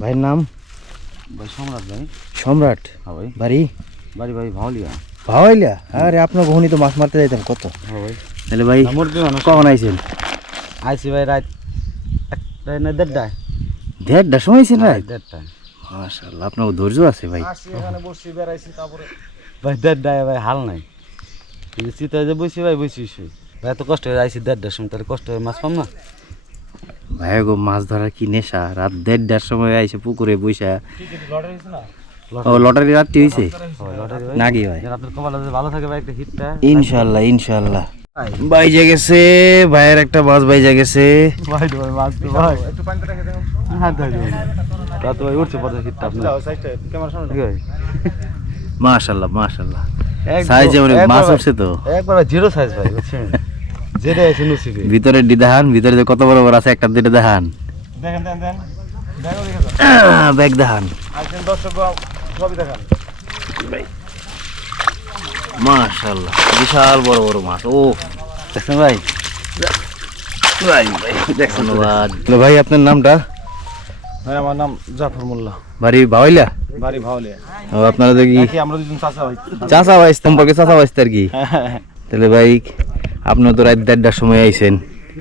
ভাইয়ের নাম? ভাই সম্রাট ভাই। সম্রাট? হ্যাঁ ভাই। বাড়ি? বাড়ি ভাই ভাওলিয়া। ভাওয়াইলা? আরে আপনার গহনি তো মাছ মারতে যাইতাম কত। হ্যাঁ ভাই। তাহলে ভাই কখন আইছেন? আইসি ভাই রাত 1:30টায়। 1:30টার সময় আইছেন রাত? 1:30টায়। মাশাআল্লাহ, আপনার ধৈর্য আছে ভাই। এখানে বসছি বেড়াইছি তারপরে ভাই 1:30টায় ভাই হাল নাই। কিন্তু চিতায় যে বসি ভাই বসি ভাই এত কষ্ট হয়ে আইসি 1:30টার সময়, তাহলে কষ্ট হয়ে মাছ পাম না ভাই গো, মাছ ধরার কি নেশা! রাত 1:30টার সময় আইসে পুকুরে বইসা। ও লটারি রাত্রি হয়েছে নাকি ভাই? আপনার কপাল ভালো থাকে ভাই, একটা হিটটা ইনশাল্লাহ ইনশাল্লাহ। বাইজে গেছে ভাইয়ের একটা মাছ, বাইজে গেছে। ভাই মাছ তো ভাই একটু পানিতে রেখে দেন। হ্যাঁ তাই রাত ভাই উঠছে পড়ে হিটটা আপনার ক্যামেরা সামনে ঠিক আছে। মাশাআল্লাহ মাশাআল্লাহ, সাইজে অনেক মাছ উঠছে তো। একবার জিরো সাইজ ভাই, বুঝছেন? যেটা আছে নসিবে ভিতরে দেখান, ভিতরে যে কত বড় বড় আছে একটা দুটো দেখান। দেখেন দেন দেন দেখো দেখো ব্যাগ দেখান। আছেন দর্শক সবই দেখান ভাই মাশাআল্লাহ, বিশাল বড় বড় মাছ। ও দেখছেন ভাই? ভাই ভাই দেখছেন? ধন্যবাদ ভাই। আপনার নামটা? ভাই আমার নাম জাফর মোল্লা, বাড়ি ভাওয়াইলা? বাড়ি ভাওলিয়া। ও আপনারা দেখি কি আমরা দুজন চাচা ভাই। চাচা ভাই সম্পর্কে চাচা ভাই আর কি? তাহলে ভাই আপনিও তো রাত 1:30টার সময় আইছেন,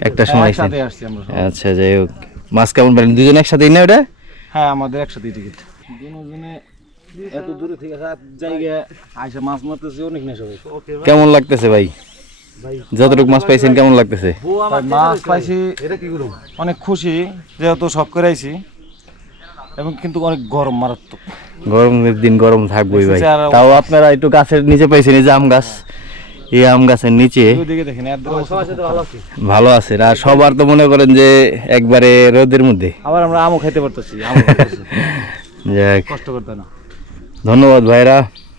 একটার সময় আইছেন। একসাথে আসছি আমরা সব। আচ্ছা যাই হোক, মাছ কেমন পারেন? দুজন একসাথেই না ওটা? হ্যাঁ আমাদের একসাথে টিকিট। দুজনে এত দূরে থেকে রাত জায়গায় আইসা মাছ মারতেছি, অনেক নেশা ভাই। কেমন লাগতেছে ভাই? যতটুকু মাছ পাইছেন কেমন লাগতেছে? ভাই মাছ পাইছি অনেক খুশি, যেহেতু সব করে আইছি, এবং কিন্তু অনেক গরম মারাত্মক। গরমের দিন গরম থাকবোই ভাই। দেখছি আর- তাও আপনারা একটু গাছের নিচে পাইছেন, এই যে আম গাছ, এই আম গাছের নিচে দিকে দেখেন ভালো আছে। ভালো আছে। আর সবার তো মনে করেন যে একবারে রোদের মধ্যে। আবার আমরা আমও খাইতে পারতেছি, যাক, কষ্ট করতে না। ধন্যবাদ ভাইরা।